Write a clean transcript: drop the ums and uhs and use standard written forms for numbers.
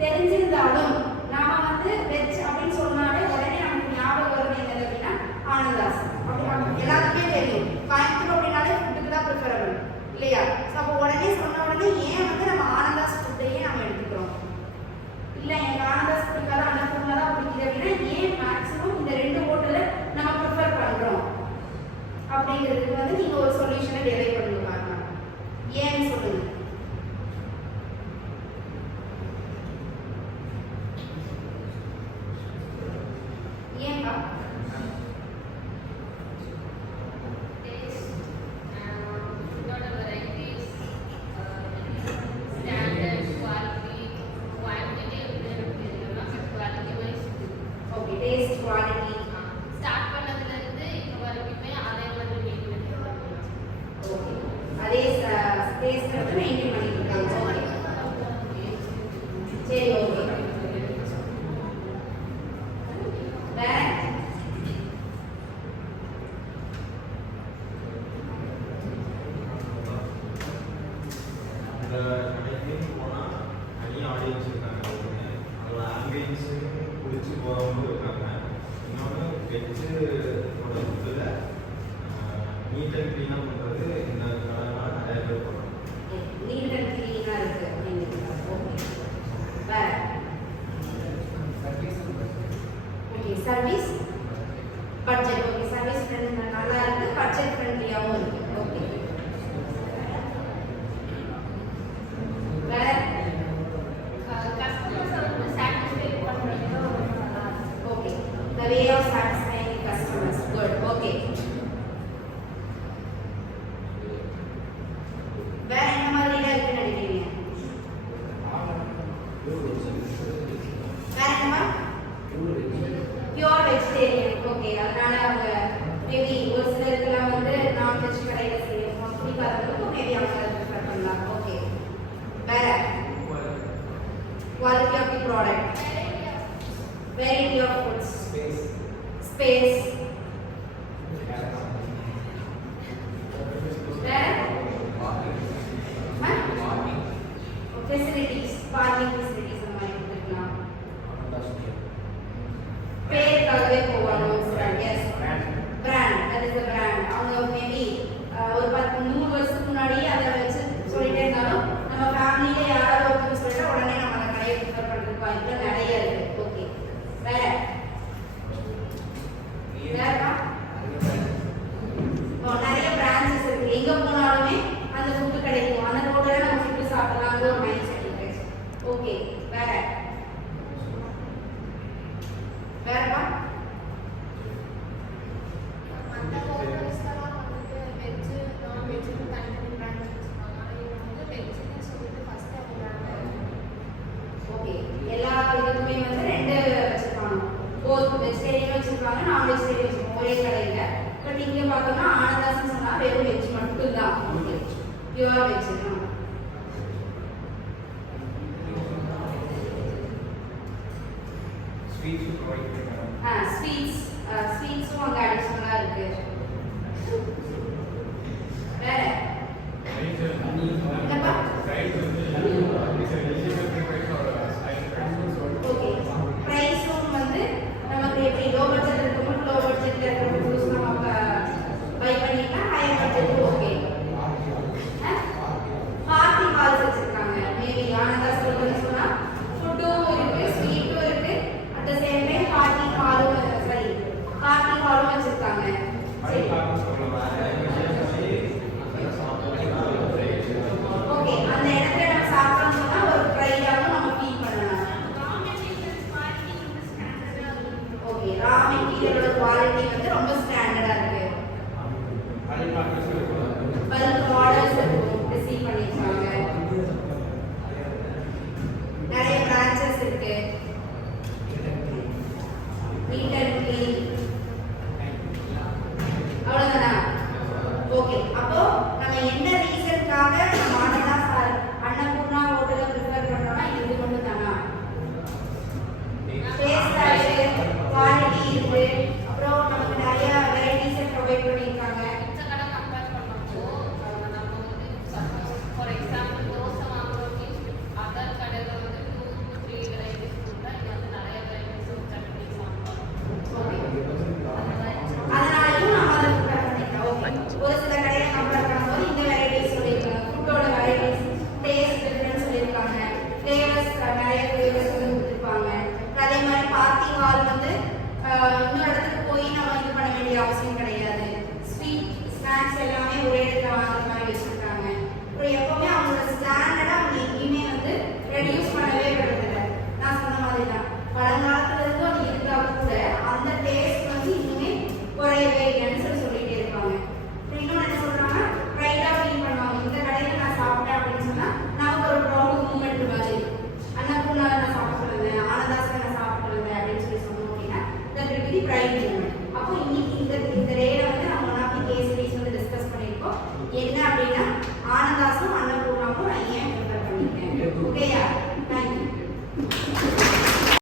தெரிஞ்சிருந்தாலும் நாம வந்து வெஜ் அப்படின்னு சொன்னாலே உடனே நமக்கு ஞாபகம் வருது என்னது அப்படின்னா ஆனந்தாஸ். அப்படி எல்லாத்துக்குமே தெரியும் கோயம்புத்தூர் அப்படின்னாலே ஃபுட்டுக்கு தான் ப்ரிஃபரபிள் இல்லையா? ஸோ அப்போ உடனே சொன்ன உடனே ஏன் வந்து நம்ம ஆனந்தாஸ் ஃபுட்டையே நம்ம எடுத்துக்கிறோம்? இல்லை எனக்கு ஆனந்தாஸ் பிடிக்காத அன்னபூர்ணா தான் பிடிக்குது அப்படின்னா ஏன் மேக்ஸிமம் இந்த 2 ஹோட்டலை நம்ம ப்ரிஃபர் பண்ணுறோம் அப்படிங்கிறதுக்கு வந்து நீங்கள் ஒரு சொல்யூஷனை டெரைவ் பண்ணுங்க பாருங்க. ஏன்னு சொல்லுங்க. ஏன்பா? Service budget okay service friend நல்லா இருக்கு பட்ஜெட் ஃப்ரெண்ட்லியாகவும் இருக்கு ஓகே வேற கஸ்டமர்ஸ் வந்து சாட்டிஸ்ஃபை பண்றது okay the way of satisfying customers good okay வேற என்ன மாதிரி இருக்குன்னு நினைக்கிறீங்க வேற என்ன பியூர் வெஜிடேரியன் ஓகே அதனால அவங்க மேபி ஒரு சிலருக்குலாம் வந்து நான்வெஜ் கடையில் செய்யணும் பிடிக்காதவங்களுக்கு மேபி அவங்க அதை ப்ரிஃபர் பண்ணலாம் ஓகே வேற quality of the product variety of foods space facilities parking facilities அந்த மாதிரி கொடுத்துக்கலாம் பேருக்காகவே போவாங்க yes brand that is the brand அவங்க மேபி ஒரு 100 வருஷத்துக்கு முன்னாடியே அதை வச்சு சொல்லிட்டே இருந்தாலும் நம்ம ஃபேமிலியில யாராவது ஒருத்தர் சொல்லிட்டா உடனே நம்ம அந்த கடையை ப்ரிஃபர் பண்ணுறதுக்கு வாய்ப்பு நிறைய இருக்கு ஓகே வேற வேறப்பா நிறைய பிரான்ச்சஸ் இருக்கு எங்க போனாலுமே அந்த ஃபுட்டு கிடைக்கும் அந்த ரோட்ல நம்ம ஃபுட்டு சாப்பிடலாம்னு ஒரு மைண்ட் செட் இருக்கு ஓகே வேற வேறப்பா அந்த ஹோட்டல்ஸ்லாம் வந்து வெஜ் நான் வெஜ் தனித்தனி பிராண்ட் வச்சிருக்காங்க ஆனால் இவங்க வந்து வெஜ்னு சொல்லிட்டு ஃபர்ஸ்ட் அந்த பிராண்ட் ஓகே எல்லா இதுக்குமே வந்து 2 வச்சிருக்காங்க போத் வெஜிடேரியன் வச்சிருக்காங்க நான் வெஜிடேரியன் வச்சிருக்கோம் ஒரே கடையில் பட் இங்கே பார்த்தோம்னா ஆனந்தாஸ்ன்னு சொன்னால் வெறும் வெஜ் மட்டும்தான் ஓகே பியூர் வெஜ் தான் ஸ்வீட்ஸும் அங்கே அடிஷனலாக இருக்கு வேற என்னப்பா ஓகே ப்ரைஸும் வந்து நமக்கு எப்படி லோ பட்ஜெட் இருக்கும்போது லோ பட்ஜெட்டில் இருக்கிற ஃபுட்ஸ் நம்ம பை பண்ணிக்கலாம் higher budget okay party halls வச்சுருக்காங்க மேபி ஆனந்தாஸ் ஹோட்டல்னு சொன்னால் ஃபுட்டும் இருக்கு ஸ்வீட்டும் இருக்கு at the same time party ஹாலும் சரி பார்ட்டி ஹாலும் வச்சுருக்காங்க சரி ஓகே அந்த இடத்துல நம்ம சாப்பிட்டோம்னு சொன்னால் ஒரு ப்ரைடாகவும் நம்ம ஃபீல் பண்ணலாம் ஓகே ரா மெட்டீரியலோட குவாலிட்டி வந்து ரொம்ப ஸ்டாண்டர்டாக இருக்கு பல்க் ஆர்டர்ஸ் ரிசீவ் பண்ணியிருக்காங்க நிறைய பிரான்ச்சஸ் இருக்கு நீட் அண்ட் க்ளீன் அவ்வளோதானா ஓகே அப்போ நம்ம எந்த ரீசனுக்காக நம்ம அன்னபூர்ணா ஹோட்டலை ப்ரிஃபர் பண்ணுறோம்னா இது மட்டும் தானா டேஸ்டாக இருக்கு குவாலிட்டி இருக்கு அப்புறம் நமக்கு நிறைய வெரைட்டிஸை ப்ரொவைட் பண்ணியிருக்காங்க இந்த கடை கம்பேர் பண்ணுறப்போ நம்ம வந்து ஃபார் எக்ஸாம்பிள் தோசை வாங்குறோம் அதர் கடையில் வந்து 2 to 3 ஆள் வந்து இன்னொரு இடத்துக்கு போய் நம்ம இது பண்ண வேண்டிய அவசியம் கிடையாது. ஸ்வீட் ஸ்நாக்ஸ் எல்லாமே ஒரே இடத்துல வாங்குற மாதிரி வச்சிருக்காங்க. அப்புறம் எப்பவுமே அவங்களோட ஸ்டாண்டர்டை அவங்க எங்கேயுமே வந்து ரெடியூஸ் பண்ணவே விடுறதில்ல. நான் சொன்ன மாதிரி தான் பழங்காலத்துல இருந்து அது இருந்தாலும் கூட அந்த டேஸ்ட் வந்து இன்னுமே குறையவே இல்லைன்னு சொல்லிட்டே இருப்பாங்க. இன்னொன்று என்ன சொல்றாங்க, ப்ரைடா ஃபீல் பண்ணுவாங்க. இந்த கடையில் நான் சாப்பிட்டேன் அப்படின்னு சொன்னா நமக்கு ஒரு ப்ரௌட் மூமெண்ட் மாதிரி, அன்னபூர்ணா நான் சாப்பிட்டு ஆனந்தாசன் நான் சாப்பிட்டு அப்படின்னு சொன்னோம் அப்படின்னா that will be the bright moment. அப்போ இன்னைக்கு இந்த டேல வந்து நம்ம one of the case studies வந்து டிஸ்கஸ் பண்ணியிருக்கோம். என்ன அப்படின்னா ஆனந்தாசும் அன்னபூர்ணாவும் நான் ஏன் ப்ரிஃபர் பண்ணியிருக்கேன். ஓகேயா?